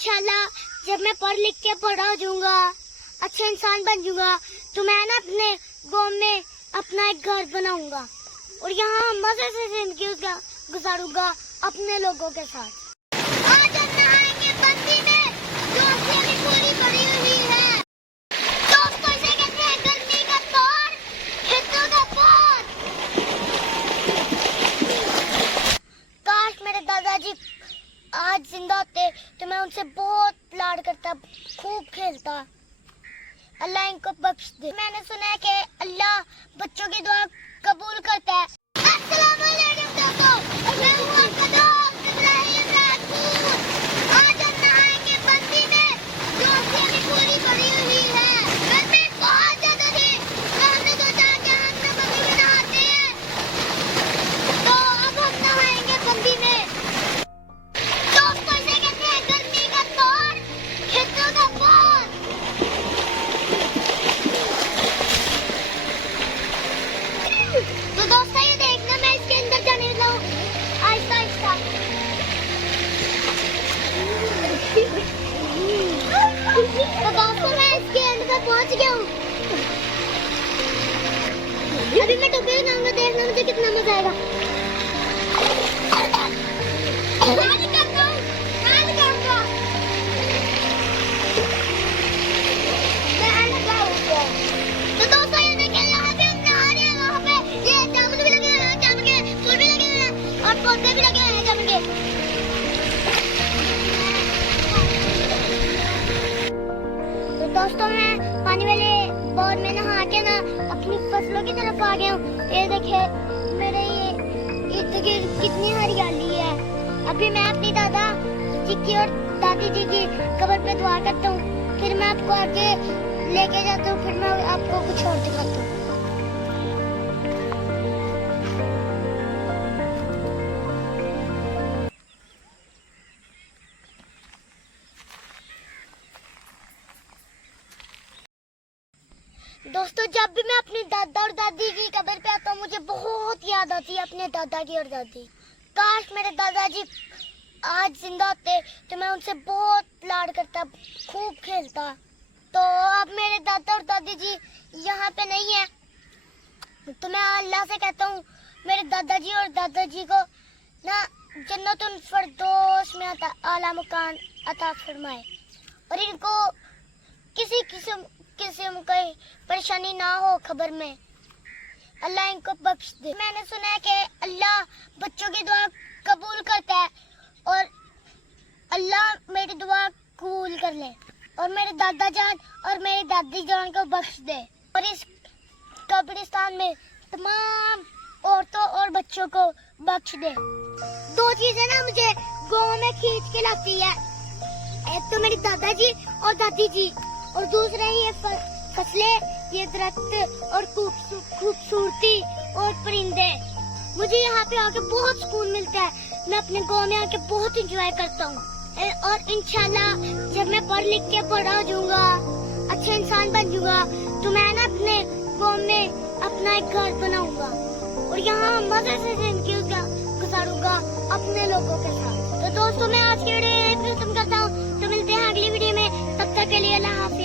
इंशाल्लाह जब मैं पढ़ लिख के बड़ा हो जाऊंगा, अच्छा इंसान बन जाऊंगा, तो मैं ना अपने गांव में अपना एक घर बनाऊंगा और यहाँ मजे से जिंदगी गुजारूंगा अपने लोगों के साथ। आज हम नहाएंगे बस्ती में, दोस्तियां भी पूरी पड़ी हुई है। दोस्तों से कहते हैं गर्मी का दौर, खेतों का बोझ। काश मेरे दादाजी आज जिंदा होते तो मैं उनसे बहुत प्यार करता, खूब खेलता। अल्लाह इनको बख्श दे। मैंने सुना है कि अल्लाह बच्चों की दुआ कबूल करता है। अस्सलाम वालेकुम दोस्तों, मैं हूं आपका दोस्त इब्राहिम राजपूत। आज हम नहाएंगे बस्ती में, दोस्तियां भी पूरी पड़ी हुई है। गर्मी बहुत ज्यादा थी तो हमने सोचा कि हम ना बस्ती में नहाते हैं, तो अब हम नहाएंगे बस्ती में। दोस्तों से कहते हैं गर्मी का दौर, खेतों का बोझ। तो दोस्तों ये देखना, मैं इसके अंदर जाने वाला हूँ आहिस्ता आहिस्ता। तो दोस्तों मैं इसके अंदर पहुँच गया हूँ। अभी मैं टोपी लगाऊंगा, देखना मुझे कितना मजा आएगा। तो दोस्तों ये देखिए, यहाँ पे हम नहा रहे हैं, वहाँ पे ये जामुन भी लगे हुए हैं, जामुन के फूल भी लगे हुए हैं और पौधे भी लगे हुए हैं जामुन के। तो दोस्तों मैं पानी वाले बोर में नहा के ना अपनी फसलों की तरफ आ गया हूँ। ये देखिए मेरे ये इर्द गिर्द कितनी हरियाली है। अभी मैं अपनी दादा जी की और दादी जी की कब्र पे दुआ करता हूँ, फिर मैं आपको आगे लेके जाता हूँ, फिर मैं आपको कुछ और दिखाता हूँ। दोस्तों जब भी मैं अपनी दादा और दादी की कब्र पे आता हूँ, मुझे बहुत याद आती है अपने दादा की और दादी। काश मेरे दादाजी आज जिंदा होते तो मैं उनसे बहुत प्यार करता, खूब खेलता। तो अब मेरे दादा और दादी जी यहाँ पे नहीं है, तो मैं अल्लाह से कहता हूँ मेरे दादाजी और दादाजी को ना जन्नतुल फिरदौस में आला मकान अता फरमाए और इनको किसी किस्म की परेशानी ना हो खबर में। अल्लाह इनको बख्श दे। मैंने सुना है कि अल्लाह बच्चों की दुआ कबूल करता है और अल्लाह मेरी दुआ कबूल कर ले और मेरे दादा जान और मेरी दादी जान को बख्श दे और इस कब्रिस्तान में तमाम औरतों और बच्चों को बख्श दे। दो चीजें ना मुझे गाँव में खींच के लाती है, एक तो मेरी दादाजी और दादी जी और दूसरा ये फसलें, ये दरख्त और खूबसूरती और परिंदे। मुझे यहाँ पे आके बहुत सुकून मिलता है। मैं अपने गाँव में आके बहुत एंजॉय करता हूँ और इंशाल्लाह जब मैं पढ़ लिख के बड़ा हो जाऊंगा, अच्छा इंसान बन जाऊंगा, तो मैं ना अपने गाँव में अपना एक घर बनाऊंगा और यहाँ मजे से जिंदगी गुजारूंगा अपने लोगों के साथ। तो दोस्तों मैं आज की वीडियो यहीं पे खत्म करता हूँ, तो मिलते हैं अगली वीडियो में, तब तक के लिए अल्लाह हाफ़िज़।